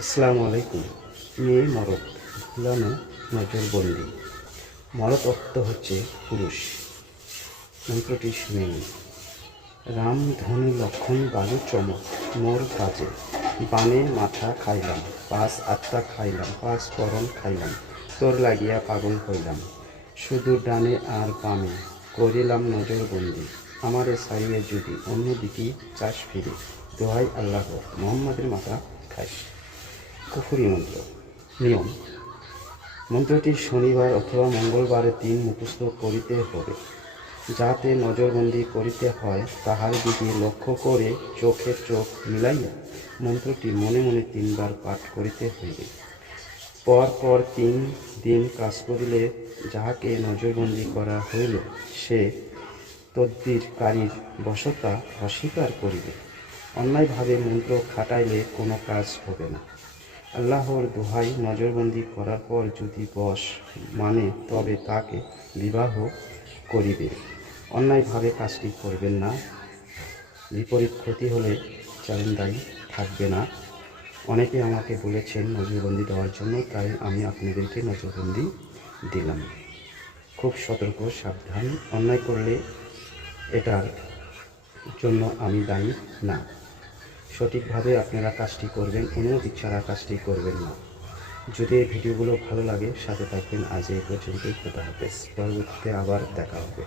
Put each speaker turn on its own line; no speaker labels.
আসসালামু আলাইকুম। মেয়ে মরদ ভুলানো নজরবন্দি মরদ অর্থ হচ্ছে পুরুষ। মন্ত্রটি নিন রাম ধনী লক্ষণ বালু চমক, মোর কাজে বানে মাথা খাইলাম, পাঁচ আত্মা খাইলাম, পাঁচ করণ খাইলাম, তোর লাগিয়া পাগল হইলাম। শুধু ডানে আর বামে করিলাম নজরবন্দি আমারে সাইয়ে যদি অন্যদিকে চাষ ফিরে, দোহাই আল্লাহ, মোহাম্মদের মাথা খাইস কুফুরি মন্ত্র। নিয়ম। মন্ত্রটি শনিবার অথবা মঙ্গলবারের দিন মুখস্থ করিতে হবে। যাতে নজরবন্দি করিতে হয়, তাহার দিকে লক্ষ্য করে চোখে চোখ মিলাইয়া মন্ত্রটি মনে মনে তিনবার পাঠ করিতে হইবে। পর পর তিন দিন কাজ করিলে যাহাকে নজরবন্দি করা হইল, সে তদ্বিরকারীর বশতা অস্বীকার করিবে। অন্যায়ভাবে মন্ত্র খাটাইলে কোনো কাজ হবে না। আল্লাহর দোহাই নজরবন্দি করার পর যদি বস মানে তবে তাকে বিবাহ করিবে। অন্যায়ভাবে কাজটি করবেন না। বিপরীত ক্ষতি হলে চ্যালেঞ্জ থাকবে না। অনেকে আমাকে বলেছেন নজরবন্দি দেওয়ার জন্য, তাই আমি আপনাদেরকে নজরবন্দি দিলাম। খুব সতর্ক, সাবধান। অন্যায় করলে এটার জন্য আমি দায়ী না। সঠিকভাবে আপনারা কাজটি করবেন অনুমতি ছাড়া কাজটি করবেন না। যদি এই ভিডিওগুলো ভালো লাগে, সাথে থাকবেন। আজ এই পর্যন্তই। খোদা হাফেজ। পরবর্তীতে আবার দেখা হবে।